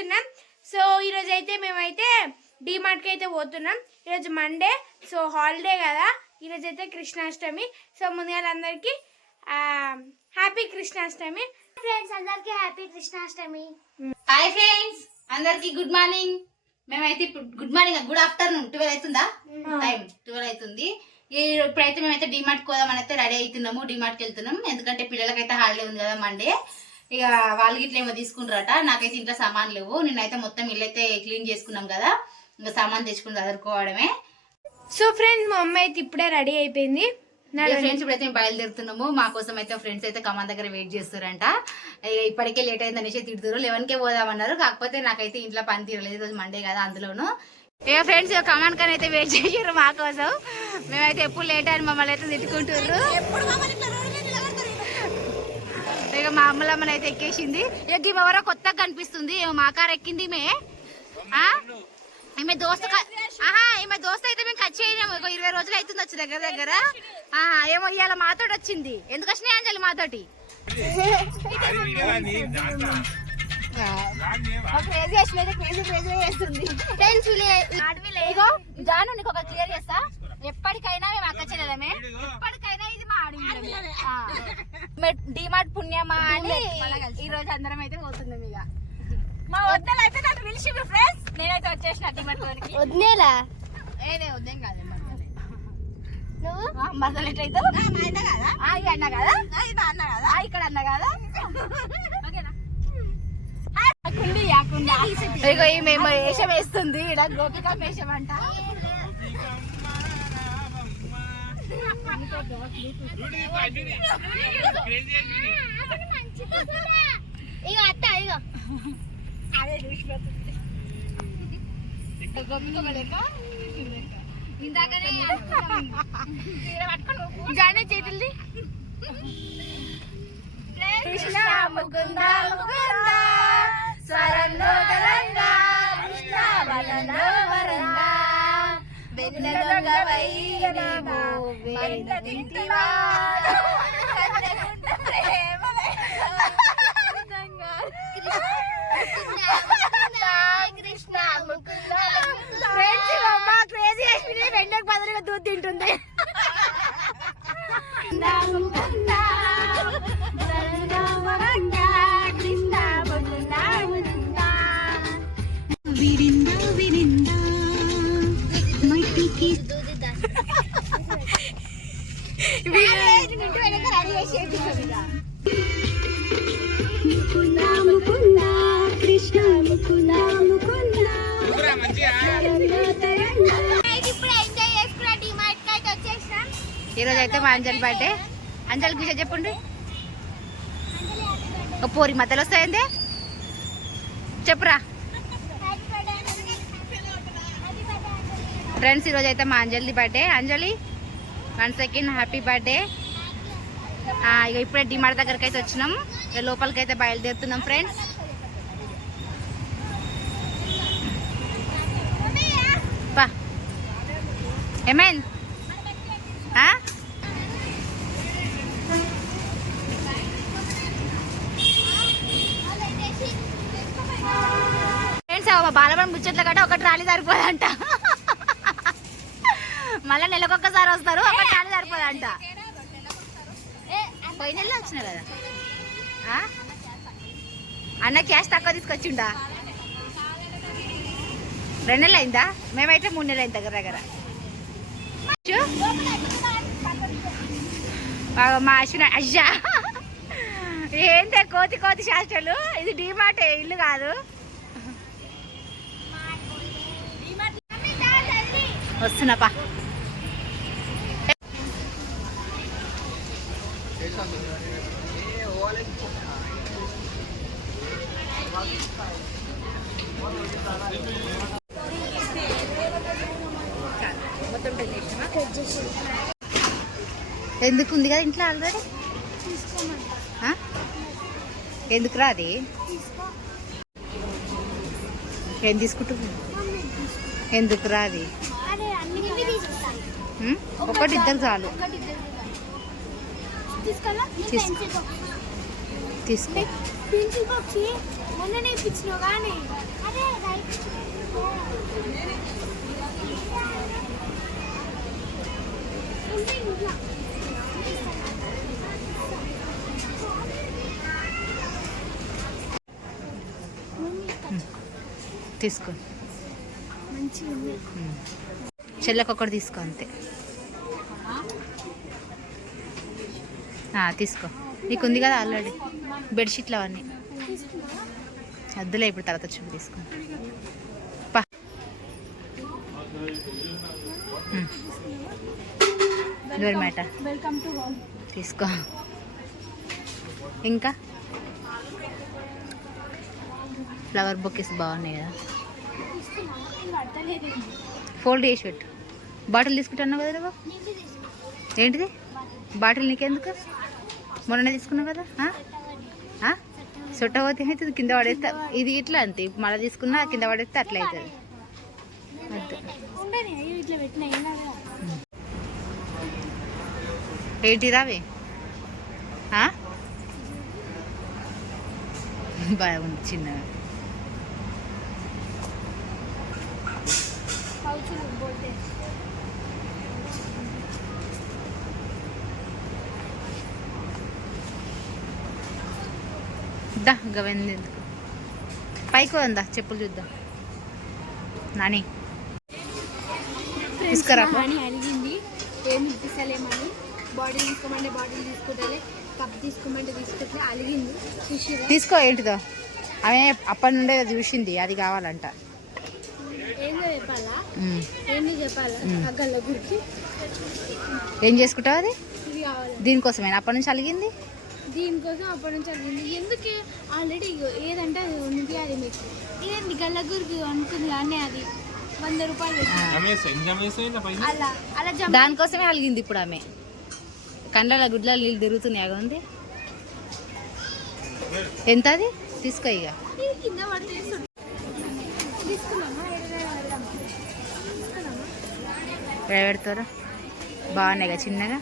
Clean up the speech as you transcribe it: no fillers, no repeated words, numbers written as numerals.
చేస్తున్నాం. సో ఈరోజు అయితే మేమైతే డిమార్ట్కి అయితే పోతున్నాం. ఈరోజు మండే, సో హాలిడే కదా. ఈరోజు అయితే కృష్ణాష్టమి. సో ముందుగా అందరికీ హ్యాపీ కృష్ణాష్టమి. ఫ్రెండ్స్ అందరికీ హ్యాపీ కృష్ణాష్టమి. హాయ్ ఫ్రెండ్స్ అందరికి గుడ్ మార్నింగ్. మేమైతే గుడ్ మార్నింగ్, గుడ్ ఆఫ్టర్నూన్. 12 అవుతుందా? టైం 12 అవుతుంది. ఇప్పుడైతే మేమైతే డిమార్ట్కి పోదామని అయితే రెడీ అవుతున్నాము. డిమార్ట్కి వెళ్తున్నాం ఎందుకంటే పిల్లలకైతే హాలిడే ఉంది కదా మండే. ఇక వాళ్ళకి ఇట్లా ఏమో తీసుకుంటారట. నాకైతే ఇంట్లో సామాన్ లేవు. నేనైతే మొత్తం ఇల్లు అయితే క్లీన్ చేసుకున్నాం కదా, ఇంకా సామాన్ తెచ్చుకుని చదువుకోవడమే. సో ఫ్రెండ్స్ మా అమ్మ అయితే ఇప్పుడే రెడీ అయిపోయింది. ఫ్రెండ్స్ ఇప్పుడైతే మేము బయలుదేరుతున్నాము. మా కోసం అయితే ఫ్రెండ్స్ అయితే కమాన్ దగ్గర వెయిట్ చేస్తారంట. ఇప్పటికే లేట్ అయింది అనేసి తిడుతురు. 11కే పోదామన్నారు. కాకపోతే నాకైతే ఇంట్లో పని తీరలేదు, ఈరోజు మండే కదా. అందులోను ఇక ఫ్రెండ్స్ కమాన్ కానీ అయితే వెయిట్ చేసారు మా కోసం. మేమైతే ఎప్పుడు లేట్ అని మమ్మల్ని అయితే తిట్టుకుంటారు. ఇక మా అమ్మలమ్మని అయితే ఎక్కేసింది. ఇక ఎవరో కొత్తగా కనిపిస్తుంది. మా కారు ఎక్కింది ఈమె దోస్తు. ఈమె దోస్తు అయితే మేము ఖర్చు చేయలేము. 20 రోజులు అవుతుంది వచ్చి దగ్గర దగ్గర. ఏమో ఇవాళ మాతోటి వచ్చింది. ఎందుకు వచ్చినాయి అంజలి మాతోటి? జాను నీకు ఒక క్లియర్ చేస్తా. ఎప్పటికైనా మేము అక్క చెల్లెలమే, ఎప్పటికైనా ఇది మా ఆడవిల్లమే. డిమార్ట్ పుణ్యమా అని ఈ రోజు అందరం అయితే పోతున్నాం. ఇక మా వద్దలు అయితే నన్ను పిలిచిండ్రు ఫ్రెండ్స్. నేనైతే వచ్చేసిన డిమార్ట్ లోనికి. వద్దేలా ఏదే వద్దేం కాదు నువ్వు మసాలా ఎట్లయితే అన్న కదా, ఇక్కడ అన్న కదా. ఇగో మేము వేషం వేస్తుంది. ఇక్కడ గోపిక వేషం అంట. ఇక అత్త ఇక అదే చూసిపోతుంది గోపిక ఇందాకనే జానే చేతుల్ది. కృష్ణ ముకుంద ముకుంద స్వరంలో గలంగా, కృష్ణ వలంలో వరంగా, వెన్నెలొంగ వైనము వెన్నెతింటివా, కన్నెగుంట ప్రేమలే కృష్ణ ముకుంద. ఫ్రెండ్స్ అమ్మ క్రేజీ చేసి వెన్నెకు బదులుగా దూద్ తింటుంది. ఈరోజు అయితే మా అంజలి బర్త్డే. అంజలి విషయం చెప్పండి. పోరి మధ్యలో వస్తాయండి చెప్పురా ఫ్రెండ్స్. ఈరోజు అయితే మా అంజలి బర్త్డే. అంజలి 1 సెకండ్ హ్యాపీ బర్త్డే. ఇక ఇప్పుడే డిమార్ట్ దగ్గరికి అయితే వచ్చినాం. ఇక లోపలికి అయితే బయలుదేరుతున్నాం ఫ్రెండ్స్. బా ఏమైంది? బాలబడి ముచ్చట్ల గట్ట ఒక ట్రాలీ సరిపోదంట. మళ్ళీ నెలకొక్కసారి వస్తారు, ఒక ట్రాలీ సరిపోదంట. పోయిన నెలలో వచ్చినా కదా అన్న. క్యాష్ తక్కువ తీసుకొచ్చిండా? 2 నెలలు అయిందా? మేమైతే 3 నెలలు అయింది దగ్గర దగ్గర. మా అశ్విన అయ్యా ఏంటే కోతి కోతి శాస్త్రాలు. ఇది డిమార్ట్ ఇల్లు కాదు. వస్తున్నాపా. ఎందుకు ఉంది కదా ఇంట్లో ఆల్రెడీ. ఎందుకురా అది? ఏం తీసుకుంటుంది? ఎందుకురా అది? ఒకటి ఇద్దరు చాలు. తీసుకో. పెన్సిల్ బాక్స్ మొన్ననే ఇప్పించినావు కానీ అదే రైట్ తీసుకో. మంచిగా ఉంది. చెల్లెకి ఒకటి తీసుకో అంతే. తీసుకో, నీకు ఉంది కదా ఆల్రెడీ బెడ్షీట్లు అవన్నీ. వద్దులే ఇప్పుడు, తర్వాత చూపి తీసుకో. పా డోర్ మ్యాట వెల్కమ్ టు హోమ్. తీసుకో. ఇంకా ఫ్లవర్ బొకేస్ బాగున్నాయి కదా. ఫోల్డ్ చేసి పెట్టు. బాటిల్ తీసుకుంటున్నావు కదా రేపు. ఏంటిది బాటిల్? నీకెందుకు? మొన్ననే తీసుకున్నావు కదా. సొట్ట పోతే అవుతుంది, కింద పడేస్తే ఇది ఇట్లా అంతే. మళ్ళీ తీసుకున్నా కింద పడేస్తే అట్లా అవుతుంది. ఏంటి రావి బాగుంది చిన్నగా. దా గవెంది ఎందుకు, పైకి ఉందా చెప్పులు చూద్దాం. నాని తీసుకురా. అని అడిగింది ఏం ఇప్పిస్తలేమని. బాటిల్ తీసుకోమంటే బాటిల్ తీసుకుంటలే, కప్ తీసుకోమంటే తీసుకుంటే అలిగింది. తీసుకో. ఏంటిదో ఆమె అప్పటి నుండే చూసింది, అది కావాలంట. ఏందో చెప్పాలా, ఏందో చెప్పాలా అగ్గల గురించి. ఏం చేసుకుంటావు అది? ఇది కావాలి. దీనికోసమేనా అప్పటి నుంచి అలిగింది? దీనికోసం అప్పటి నుంచి అడిగింది. ఎందుకు ఆల్రెడీ ఏదంటే అది ఉంది. అది మీకు ఇదేంటి గల్ల గురికి అనుకుంది కానీ అది 100 రూపాయలు అలా అలా దానికోసమే అలిగింది ఇప్పుడు ఆమె. కండ్ల గుడ్ల నీళ్ళు తిరుగుతున్నాయి. అగా ఉంది. ఎంత అది? తీసుకో ఇక. కింద పడితే తీసుకున్నామా పెడతారా? బాగున్నాయి కదా చిన్నగా.